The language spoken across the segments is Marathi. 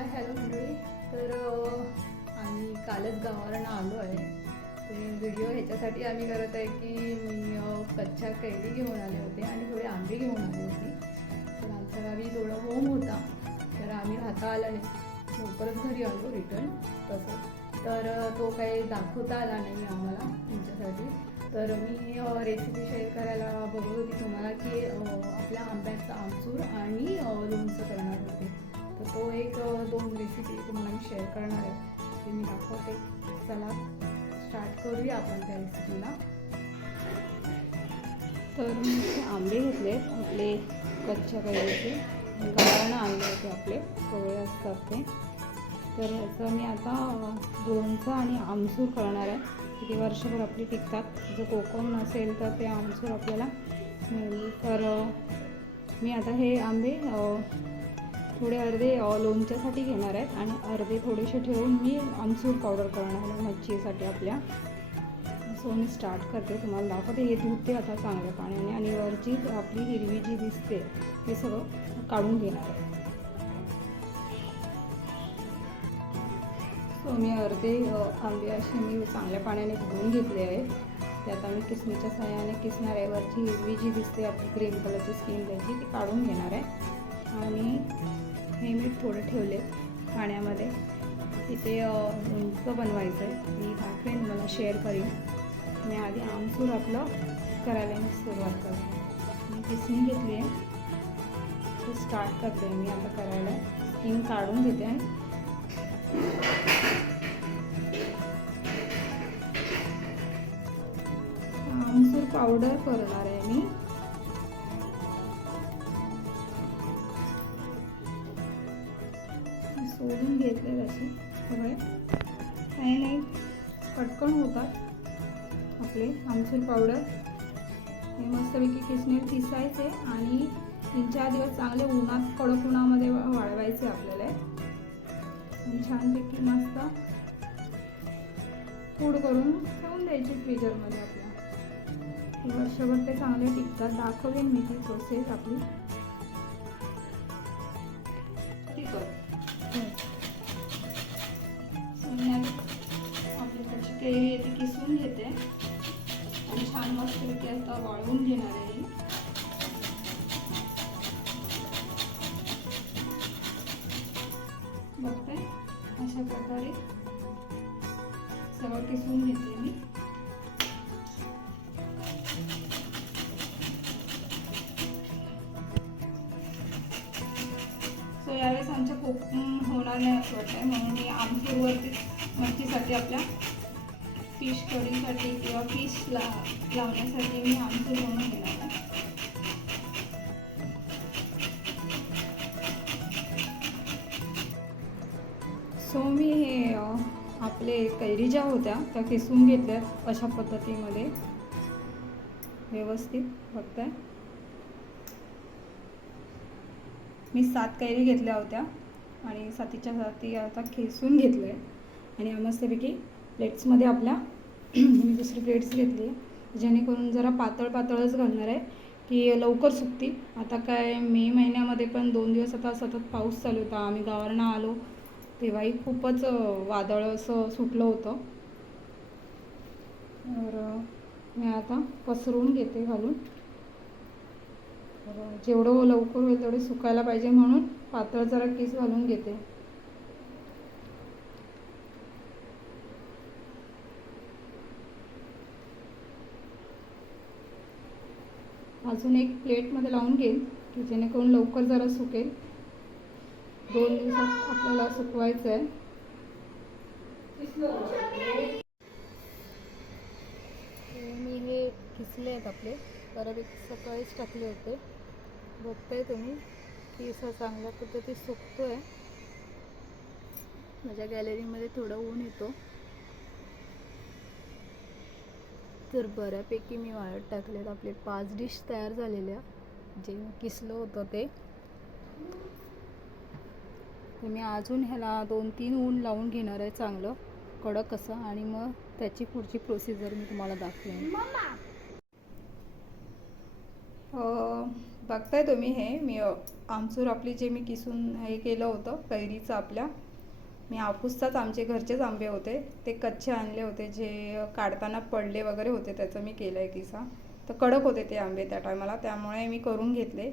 हाय हॅलो मंडळी तर आम्ही कालच गावावरून आलो आहे. ते व्हिडिओ ह्याच्यासाठी आम्ही करत आहे की मी कच्च्या कैरी घेऊन आले होते आणि थोडे आंबे घेऊन आले होते. तर आमच्या गावी थोडं होम होता. तर आम्ही राहता आला नाही. लवकरच घरी आलो रिटर्न तसं. तर तो काही दाखवता आला नाही आम्हाला तुमच्यासाठी. तर मी रेसिपी शेअर करायला बघत होती तुम्हाला की आपल्या आंब्याचा आमचूर आणि लोणचं करणार आहे. ते मी दाखवते. चला स्टार्ट करूया आपण त्या रेसिपीला तर मी आंबे घेतले आपले कच्च्या कैरीचे गावानं आणले होते आपले कवळे असतात ते. तर ह्याचं मी आता दोनचं लोणचं आणि आमसूर करणार आहे. किती वर्षभर आपली टिकतात. जर कोकम नसेल तर ते आमसूर आपल्याला मिळेल. तर मी आता हे आंबे थोडे अर्धे लोणच्यासाठी घेणार आहेत आणि अर्धे थोडेसे ठेवून मी आमसूर पावडर करणार आहे मच्छीसाठी आपल्या. सो मी स्टार्ट करते. तुम्हाला दाखवते. हे धुते आता चांगल्या पाण्याने आणि वरची आपली हिरवी जी दिसते ते सगळं काढून घेणार आहे. सो मी अर्धे आंबे असे मी चांगल्या पाण्याने धुवून घेतले आहेत. त्यात आम्ही किसणीच्या सहाय्याने किसणार आहे. वरची हिरवी जी दिसते आपली ग्रीन कलरची स्किन त्याची ती काढून घेणार आहे. आणि हे मी थोडं ठेवले पाण्यामध्ये. तिथे अ, लोणचं बनवायचं आहे. मी दाखवेन मला शेअर करीन. मी आधी आमसूर आपलं करायला मी सुरुवात करते. मी किसणी घेतली आहे. ते स्टार्ट करते मी आता करायला. स्किन काढून घेते. आहे आमसूर पावडर करणार आहे मी. आमसूर पावडर हे मस्तपैकी किसणीत किसायचे आणि तीन चार दिवस चांगले उन्हात कडक उन्हामध्ये वाळवायचे आपल्याला. छानपैकी मस्त पूड करून ठेवून द्यायची फ्रीजरमध्ये आपल्या. वर्षभर ते चांगले टिकतात. दाखवेन मी ती प्रोसेस आपली. आता वाळवून घेणार आहे ही. बघते अशा प्रकारे सगळं किसून घेते मी सो यावेळेस आमच्या कोकम होणार नाही असं वाटतंय म्हणून फिश कढीसाठी किंवा फिश ला लावण्यासाठी मी आमचं लोन घेणार आहे. सो मी हे आपले कैरी ज्या होत्या त्या किसून घेतल्या अशा पद्धतीमध्ये. व्यवस्थित बघताय. मी सात कैरी घेतल्या होत्या आणि सातीच्या साती आता खेसून घेतलं आहे आणि मस्तपैकी प्लेट्समध्ये आपल्या मी दुसरी प्लेट्स घेतली. आहे जेणेकरून जरा पातळ पातळच घालणार आहे की लवकर सुकतील. आता काय मे महिन्यामध्ये पण दोन दिवस आता सतत पाऊस चालू होता. आम्ही गावांना आलो तेव्हाही खूपच वादळ असं सुटलं होतं. तर मी आता पसरून घेते घालून. जेवढं लवकर होईल तेवढे सुकायला पाहिजे म्हणून पातळ जरा केस घालून घेते. अजून एक प्लेटमध्ये लावून घेईन की जेणेकरून लवकर जरा सुकेल. दोन दिवसात आपल्याला सुकवायचं आहे मी हे किसले आहेत आपले. बऱ्यापैकी सकाळीच टाकले होते. बघताय तुम्ही की असं चांगल्या पद्धतीत सुकतो आहे माझ्या गॅलरीमध्ये थोडं ऊन येतो. तर बऱ्यापैकी मी वाळत टाकलेत. आपले पाच डिश तयार झालेल्या. जे मी किसलं होतं ते. मी अजून ह्याला दोन तीन ऊन लावून घेणार आहे चांगलं. कडक असं. आणि मग त्याची पुढची प्रोसिजर मी तुम्हाला दाखवेन. बघताय तुम्ही हे. मी आमचूर आपली जे मी किसून हे केलं होतं कैरीचं आपल्या. मी हापूसचाच आमचे घरचेच आंबे होते. ते कच्चे आणले होते जे काढताना पडले वगैरे होते त्याचं मी केलं आहे किसा तर कडक होते ते आंबे त्या टायमाला त्यामुळे मी करून घेतले.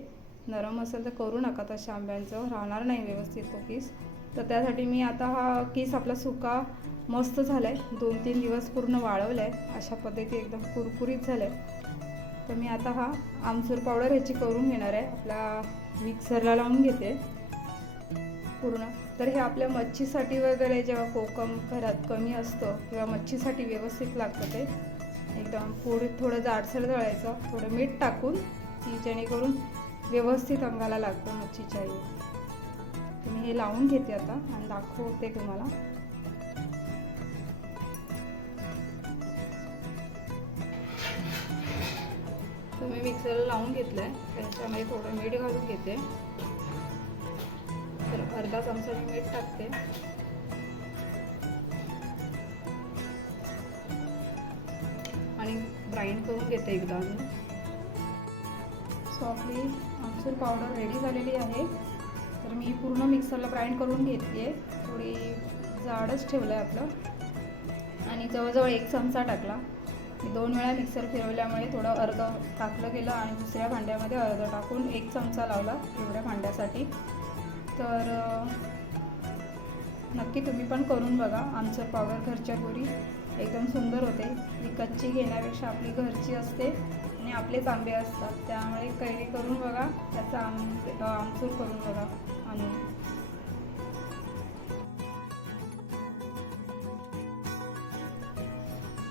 नरम असेल तर करू नका तशा आंब्यांचं राहणार नाही व्यवस्थित तो किस. तर त्यासाठी मी आता हा किस आपला सुका मस्त झाला आहे दोन तीन दिवस पूर्ण वाळवला आहे अशा पद्धती एकदम कुरकुरीत झालं आहे तर मी आता हा आमचूर पावडर ह्याची करून घेणार आहे. आपला मिक्सरला लावून घेते. पूर्ण. तर हे आपल्या मच्छीसाठी वगैरे जेव्हा कोकम घरात कमी असतं किंवा मच्छीसाठी व्यवस्थित लागतं ते. एकदम पुढे थोडं जाडसर दळायचं थोडं मीठ टाकून की जेणेकरून व्यवस्थित अंगाला लागतं मच्छीच्या तुम्ही तर मी हे लावून घेते आता आणि दाखवते तुम्हाला. तर मी मिक्सरला लावून घेतलं आहे त्याच्यामध्ये थोडं मीठ घालून घेते. अर्धा चमचा मी मीठ टाकते. आणि ग्राइंड करून घेते एकदा मी सो आपली आमसूर पावडर रेडी झालेली आहे. तर मी पूर्ण मिक्सरला ग्राइंड करून घेतली आहे थोडी जाडच ठेवलं आहे आपलं. आणि जवळजवळ एक चमचा टाकला. दोन वेळा मिक्सर फिरवल्यामुळे थोडं अर्ध टाकलं गेलं आणि दुसऱ्या भांड्यामध्ये अर्ध टाकून एक चमचा लावला एवढ्या भांड्यासाठी. तर नक्की तुम्ही पण करून बघा. आमचं पावडर घरच्या गोरी एकदम सुंदर होते. ही कच्ची घेण्यापेक्षा आपली घरची असते आणि आपलेच आंबे असतात. त्यामुळे कैरी करून बघा. त्याचा आम आमचूर करून बघा. आणि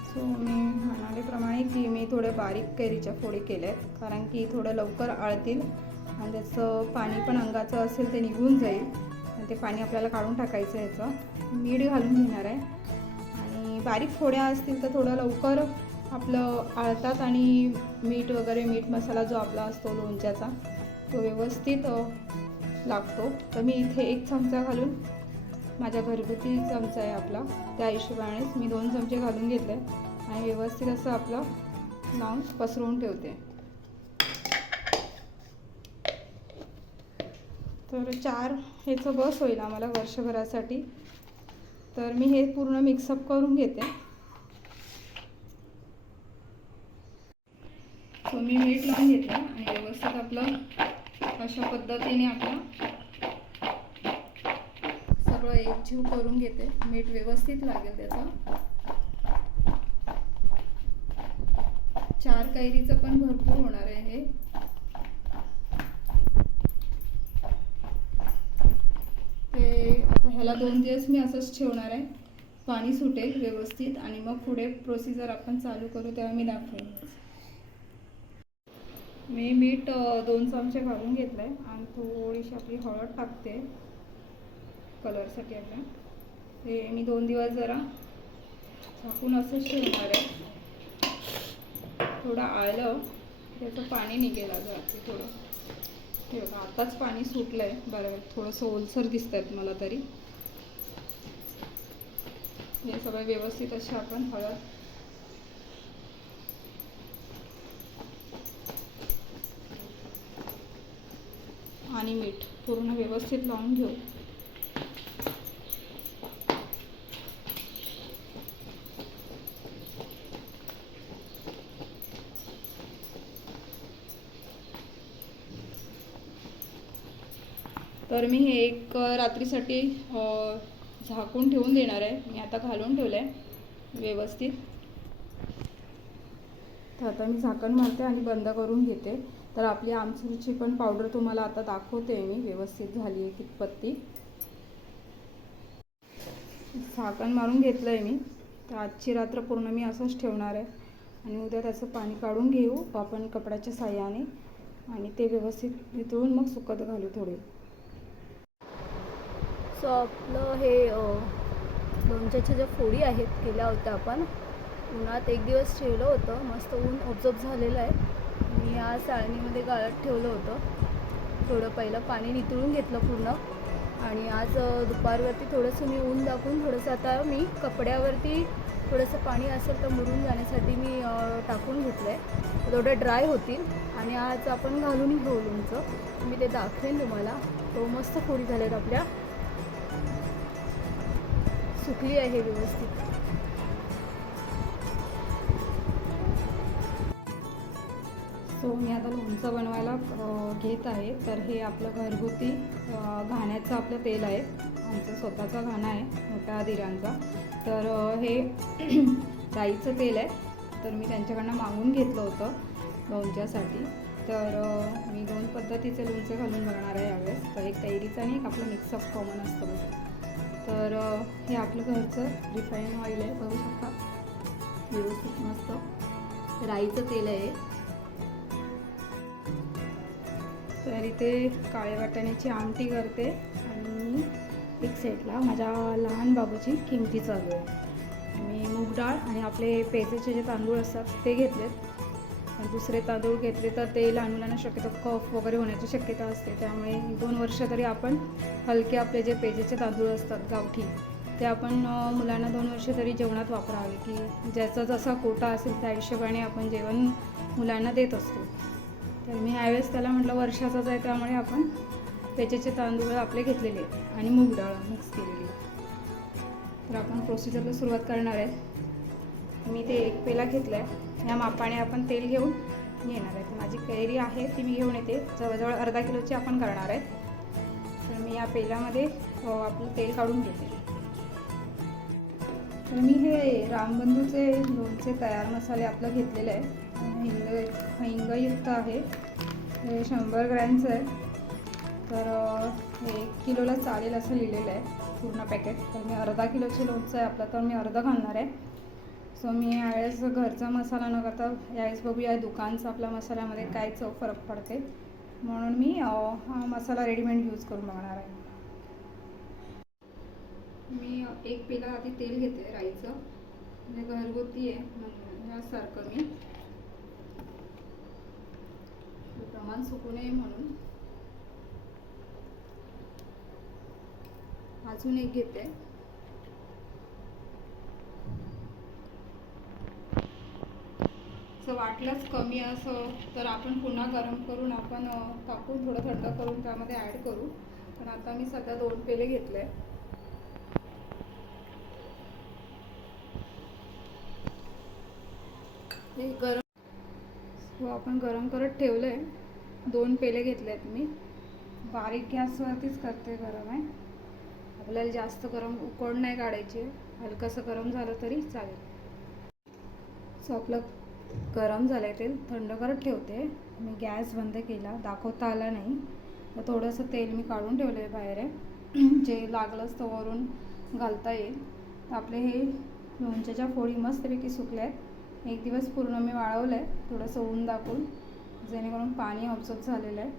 सो मी म्हणाल्याप्रमाणे की मी थोडे बारीक कैरीच्या फोडी केल्या आहेत कारण की थोडं लवकर आळतील. आणि त्याचं पाणी पण अंगाचं असेल ते निघून जाईल. आणि ते पाणी आपल्याला काढून टाकायचं आहे याचं. मीठ घालून घेणार आहे. आणि बारीक फोड्या असतील तर थोडं लवकर आपलं आळतात आणि मीठ वगैरे मीठ मसाला जो आपला असतो लोणच्याचा तो व्यवस्थित लागतो. तर मी इथे एक चमचा घालून माझ्या घरगुती चमचा आहे आपला. त्या हिशोबानेच मी दोन चमचे घालून घेतले. आणि व्यवस्थित असं आपलं लावून पसरवून ठेवते. तर चार ह्याचं बस होईल आम्हाला वर्षभरासाठी. तर मी हे पूर्ण मिक्सअप करून घेते. सो मी मीठ लावून घेते आणि व्यवस्थित आपलं अशा पद्धतीने आपलं सगळं एकजीव करून घेते. मीठ व्यवस्थित लागेल त्याचं. चार कैरीचं पण भरपूर होणार आहे हे ते आता ह्याला दोन दिवस मी असंच ठेवणार आहे. पाणी सुटेल व्यवस्थित आणि मग पुढे प्रोसिजर आपण चालू करू तेव्हा मी दाखवेन. मी मीठ दोन चमचे घालून घेतलं आहे आणि थोडीशी आपली हळद टाकते. कलरसाठी आपल्या. हे मी दोन दिवस जरा झाकून असंच ठेवणार आहे. थोडं आळलं त्याचं पाणी निघेल जरा थोडं. ठेवा आताच पाणी सुटलं आहे बरं थोडंसं ओलसर दिसत आहेत मला तरी. हे सगळं व्यवस्थित असे आपण हळद आणि मीठ पूर्ण व्यवस्थित लावून घेऊ. तर मी हे एक रात्रीसाठी झाकून ठेवून देणार आहे. मी आता घालून ठेवलं आहे व्यवस्थित. तर आता मी झाकण मारते आणि बंद करून घेते. तर आपली आमचूरची पण पावडर तुम्हाला आता दाखवते मी. व्यवस्थित झाली आहे कितपत ती झाकण मारून घेतलं आहे मी. तर आजची रात्र पूर्ण मी असंच ठेवणार आहे. आणि उद्या त्याचं पाणी काढून घेऊ. आपण कपड्याच्या साह्याने. आणि ते व्यवस्थित वितळून मग सुकत घालू थोडे. सो आपलं हे लोणच्याच्या ज्या फोडी आहेत केल्या होत्या आपण उन्हात एक दिवस ठेवलं होतं. मस्त ऊन ऑब्झर्व झालेलं आहे. मी या चाळणीमध्ये गाळत ठेवलं होतं. थोडं पहिलं पाणी नितळून घेतलं पूर्ण. आणि आज दुपारवरती थोडंसं मी ऊन दाखवून थोडंसं आता मी कपड्यावरती थोडंसं पाणी असेल तर मुरून जाण्यासाठी मी टाकून घेतलं आहे थोडं ड्राय होतील. आणि आज आपण घालून घेऊ लोणचं. मी ते दाखवेन तुम्हाला. तो मस्त फोडी झालेत आपल्या. सुकली आहे व्यवस्थित. सो मी आता लोणचं बनवायला घेत आहे. तर हे आपलं घरगुती घाण्याचं आपलं तेल आहे. आमचं स्वतःचा घाणा आहे मोठ्या दिरांचा. तर हे गाईचं तेल आहे. तर मी त्यांच्याकडनं मागून घेतलं होतं लोणच्यासाठी. तर मी दोन पद्धतीचे लोणचे घालून बनणार आहे यावेळेस. तर एक तैरीचं आणि एक आपलं मिक्सअप कॉमन असतं बघा. तर हे आपलं घरचं रिफाईन ऑइल आहे बघू शकता. व्यवस्थित मस्त. राईचं तेल आहे तर इथे काळ्या वाटाण्याची आमटी करते आणि एक सेटला माझ्या लहान बाबूची किमती चालू आहे. मी मूग डाळ आणि आपले पेजेचे जे तांदूळ असतात ते घेतलेत. तर दुसरे तांदूळ घेतले तर ते लहान मुलांना शक्यतो कफ वगैरे होण्याची शक्यता असते. त्यामुळे दोन वर्ष तरी आपण हलके आपले जे पेजेचे तांदूळ असतात गावठी ते आपण मुलांना दोन वर्ष तरी जेवणात वापरावे की ज्याचा जसा कोटा असेल त्या हिशोबाने आपण जेवण मुलांना देत असतो. तर मी ह्यावेळेस त्याला म्हटलं वर्षाचाच आहे त्यामुळे आपण पेजेचे तांदूळ आपले घेतलेले आणि मूग डाळ मिक्स केलेली. तर आपण प्रोसिजरला सुरुवात करणार आहे. मी ते एक पेला घेतलं आहे या मापाने आपण तेल घेऊन येणार आहे. तर माझी कैरी आहे ती मी घेऊन येते. जवळजवळ अर्धा किलोची आपण करणार आहे. तर मी या पेल्यामध्ये आपलं तेल काढून घेते. तर मी हे रामबंधूचे लोणचे तयार मसाले आपलं घेतलेले आहे. हिंग हिंगयुक्त आहे. हे शंभर ग्रॅमचं आहे. तर हे एक किलोला चालेल असं लिहिलेलं आहे पूर्ण पॅकेट. तर मी अर्धा किलोचे लोणचं आहे आपलं. तर मी अर्धा घालणार आहे. सो मी यावेळेस घरचा मसाला न करता यावेळेस बघूया दुकानचा आपल्या मसाल्यामध्ये काय चव फरक पडते. म्हणून मी हा मसाला रेडीमेड यूज करून बघणार आहे. मी एक पेला आधी तेल घेते राईचं. म्हणजे घरगुती आहे म्हणून यासारखं मी. प्रमाण सुकू नये म्हणून. अजून एक घेते. असं वाटलंच कमी असं तर आपण पुन्हा गरम करून आपण टाकून थोडं थंड करून त्यामध्ये ॲड करू. पण आता मी सध्या दोन पेले घेतले. हे गरम हो आपण गरम करत ठेवलं आहे दोन पेले घेतले आहेत मी. बारीक गॅसवरतीच करते गरम आहे आपल्याला जास्त गरम उकड नाही काढायची. हलकंसं गरम झालं तरी चालेल. सो आपलं गरम झालं आहे तेल थंड करत ठेवते. मी गॅस बंद केला दाखवता आला नाही. तर थोडंसं तेल मी काढून ठेवलं आहे बाहेर. आहे जे लागलंच तर वरून घालता येईल. तर आपले हे लोणच्याच्या फोडी मस्तपैकी सुकल्या आहेत एक दिवस पूर्ण मी वाळवलं आहे थोडंसं ऊन दाखवून जेणेकरून पाणी ऑब्झर्व झालेलं आहे.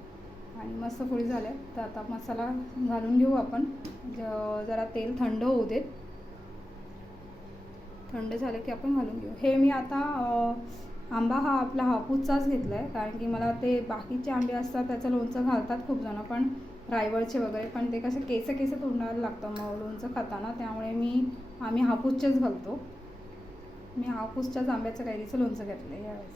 आणि मस्त फोडी झाल्या तर आता मसाला घालून घेऊ आपण. ज- जरा तेल थंड होऊ देत. थंड झालं की आपण घालून घेऊ. हे मी आता आंबा हा आपला हापूसचाच घेतला आहे कारण की मला ते बाकीचे आंबे असतात त्याचं लोणचं घालतात खूप जणं पण रायवळचे वगैरे पण ते कसं केस केस तोंडायला लागतं मग लोणचं खाताना त्यामुळे मी आम्ही हापूसचेच घालतो. मी हापूसच्याच आंब्याचं कैरीचं लोणचं घेतलं आहे यावेळेस.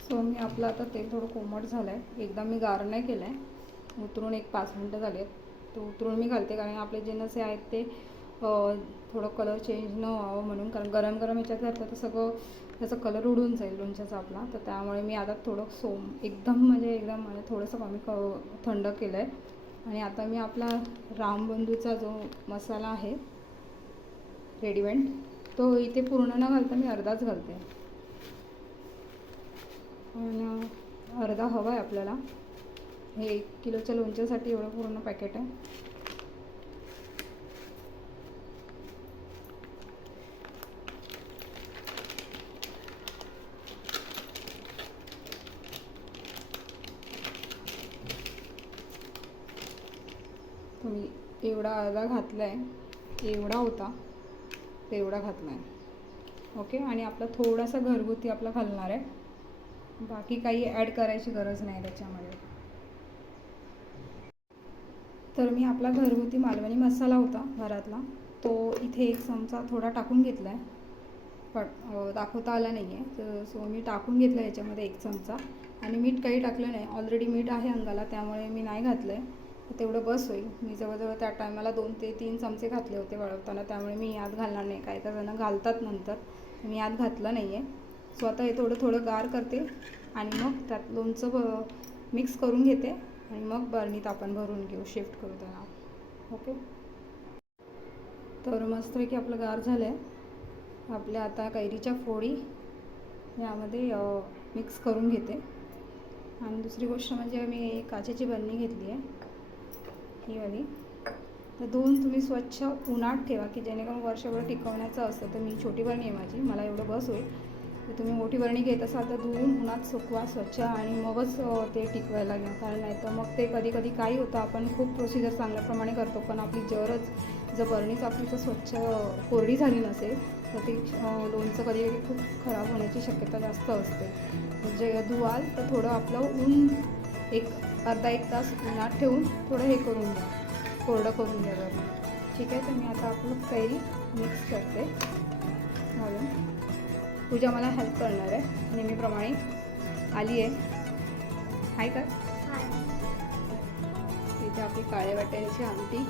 सो मी आपलं आता तेल थोडं कोमट झालं आहे एकदा मी गार नाही केलं आहे उतरून एक पाच मिनटं झाली आहेत तो उतरून मी घालते कारण आपले जे नसे आहेत ते थोडं कलर चेंज न व्हावं म्हणून कारण गरम गरम याच्यात घातलं तर सगळं त्याचा कलर उडून जाईल लोणच्याचा आपला. तर त्यामुळे मी आता थोडं सोम एकदम म्हणजे एकदम म्हणजे थोडंसं कमी क थंड केलं आहे आणि आता मी आपला रामबंधूचा जो मसाला आहे रेडीमेड तो इथे पूर्ण न घालता मी अर्धाच घालते. आणि अर्धा हवा आहे आपल्याला. हे एक किलोच्या लोणच्यासाठी एवढं पूर्ण पॅकेट आहे तुम्ही एवढा अर्धा घातला आहे एवढा होता तेवढा घातला आहे ओके? आणि आपला थोडासा घरगुती आपला घालणार आहे. बाकी काही ॲड करायची गरज नाही त्याच्यामध्ये. तर मी आपला घरगुती मालवणी मसाला होता घरातला. तो इथे एक चमचा थोडा टाकून घेतला आहे पण दाखवता आला नाही आहे तर सो मी टाकून घेतलं याच्यामध्ये एक चमचा. आणि मीठ काही टाकलं नाही. ऑलरेडी मीठ आहे अंगाला त्यामुळे मी नाही घातलं आहे तेवढं बस होईल. मी जवळजवळ त्या टायमाला दोन ते तीन चमचे घातले होते वळवताना. त्यामुळे मी यात घालणार नाही. काय काही जणं घालतात नंतर. मी यात घातलं नाही आहे सो आता हे थोडं थोडं गार करते आणि मग त्यात लोणचं ब मिक्स करून घेते. आणि मग बरणीत आपण भरून घेऊ. शिफ्ट करू त्याला. ओके तर मस्तपैकी आपलं गार झालं आहे आपल्या आता कैरीच्या फोडी यामध्ये मिक्स करून घेते. आणि दुसरी गोष्ट म्हणजे मी काचेची बरणी घेतली आहे ही वाली तर धुवून तुम्ही स्वच्छ उन्हात ठेवा की जेणेकरून वर्षभर टिकवण्याचं असतं. तर मी छोटी बरणी आहे माझी मला एवढं बस होईल. तर तुम्ही मोठी बरणी घेत असाल तर धुवून उन्हात सुकवा स्वच्छ आणि मगच ते टिकवायला घ्या. कारण नाही तर मग ते कधी कधी काही होतं आपण खूप प्रोसिजर चांगल्याप्रमाणे करतो पण आपली जरच जर बरणीच आपली जर स्वच्छ कोरडी झाली नसेल तर ती लोणचं कधी कधी खूप खराब होण्याची शक्यता जास्त असते. जे धुवाल तर थोडं आपलं ऊन एक अर्धा एक तास उन्हात ठेवून थोडं हे करून द्या कोरडं करून द्या बरं ठीक आहे? तर मी आता आपलं कैरी मिक्स करते. घालून. पूजा मला हेल्प करणार आहे. नेहमीप्रमाणे आली आहे. हाय का? इथे आपली काळ्या वाटाण्याची आमटी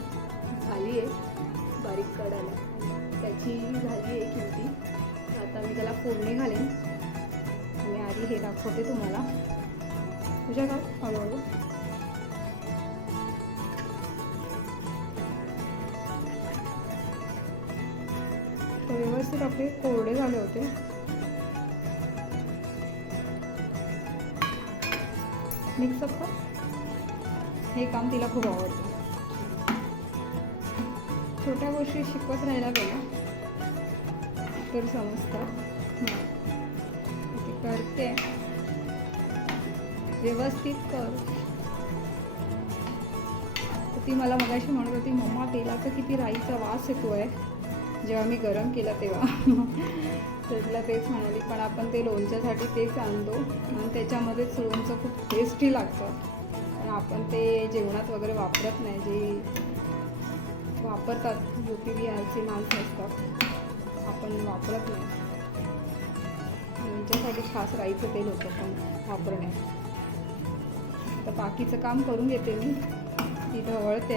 झाली आहे. बारीक कडायला त्याची झाली आहे किमती आता मी त्याला फोडणी घालेन. मी आधी हे दाखवते तुम्हाला. पूजा का हळूहळू. व्यवस्थित आपले कोरडे झाले होते. मिक्सअप कर. हे काम तिला खूप आवडतं. छोट्या गोष्टी शिकवत राहायला गेल्या तर समजतात ते करते. व्यवस्थित कर. ती मला मगाशी म्हणत होती मम्मा तेलाचा किती राईचा वास येतो आहे जेव्हा मी गरम केला तेव्हा. तर तिला तेच म्हणाली पण आपण ते लोणच्यासाठी तेच आणतो आणि त्याच्यामध्येच लोणचं खूप टेस्टी लागतं. पण आपण ते जेवणात वगैरे वापरत नाही जे वापरतात यू पी बिहारची माणसं असतात. आपण वापरत नाही. लोणच्यासाठी खास राईचं तेल होतं पण वापरण्यात तर बाकीचं काम करून घेते मी. ती ढवळते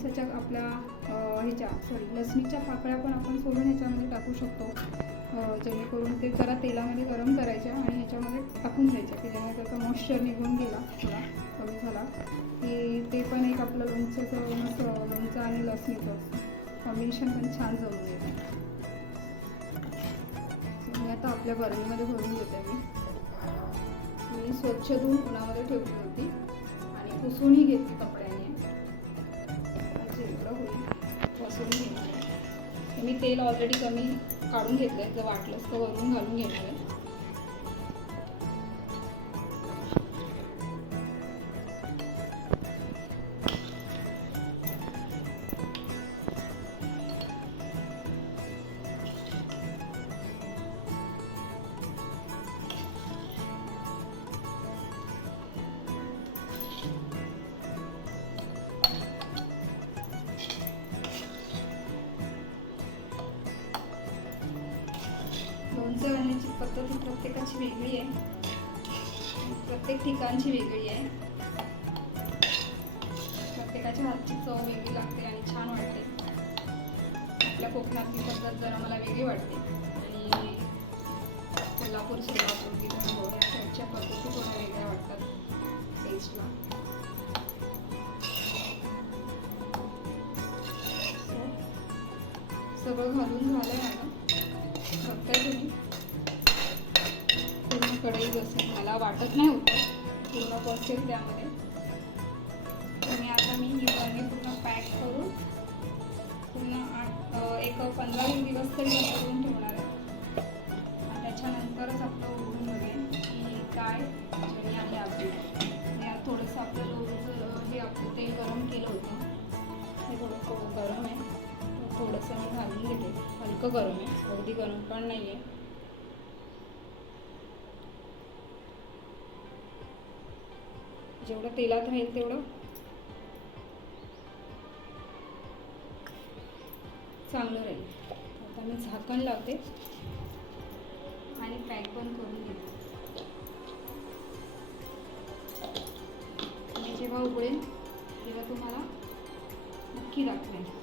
असं आपल्या ह्याच्या सॉरी लसणीच्या पाकळ्या पण आपण सोडून ह्याच्यामध्ये टाकू शकतो. जेणेकरून ते जरा तेलामध्ये गरम करायच्या आणि ह्याच्यामध्ये टाकून द्यायच्या की ज्यामुळे त्याचा मॉइश्चर निघून गेला थोडा कमी झाला की ते पण एक आपलं लोणच्याचं मस्त लोणचं आणि लसणीचं कॉम्बिनेशन पण छान जमून येतं. मी आता आपल्या बर्नीमध्ये भरून घेते मी. मी स्वच्छ धुवून उन्हामध्ये ठेवली होती आणि पुसूनही घेतली कपडे. होईल घेणार आहे. मी तेल ऑलरेडी कमी काढून घेतलं आहे जर वाटलंच तर वरून घालून घेणार आहे पद्धत प्रत्येकाची वेगळी आहे. प्रत्येक ठिकाणची वेगळी आहे. प्रत्येकाच्या हातची चव वेगळी लागते आणि छान वाटते. आपल्या कोकणातली पद्धत जरा मला वेगळी वाटते. आणि कोल्हापूर सोलापूर विदर्भ या साईडच्या पद्धती थोड्या वेगळ्या वाटतात टेस्टला हो. सगळं घालून झालं आहे आता. बघताय तुम्ही. कढई बसेल मला वाटत नाही होतं. पूर्ण बसेल त्यामध्ये. आणि आता मी ही पूर्ण पॅक करून पूर्ण आठ पंधरा वीस दिवस तरी उघडून ठेवणार आहे. आणि त्याच्यानंतरच आपलं उघडून बघेल की काय चणी आहे आपली. आणि थोडंसं आपलं लोणचं हे आपलं तेल गरम केलं होतं. हे थोडं गरम आहे. थोडंसं मी घालून घेते. हलकं गरम आहे. अगदी गरम पण नाही आहे जेवढं तेलात राहील तेवढं. चांगलं राहील. आता मी झाकण लावते. आणि पॅक पण करून घेते. मी जेव्हा उघडेन तेव्हा तुम्हाला नक्की दाखवेन.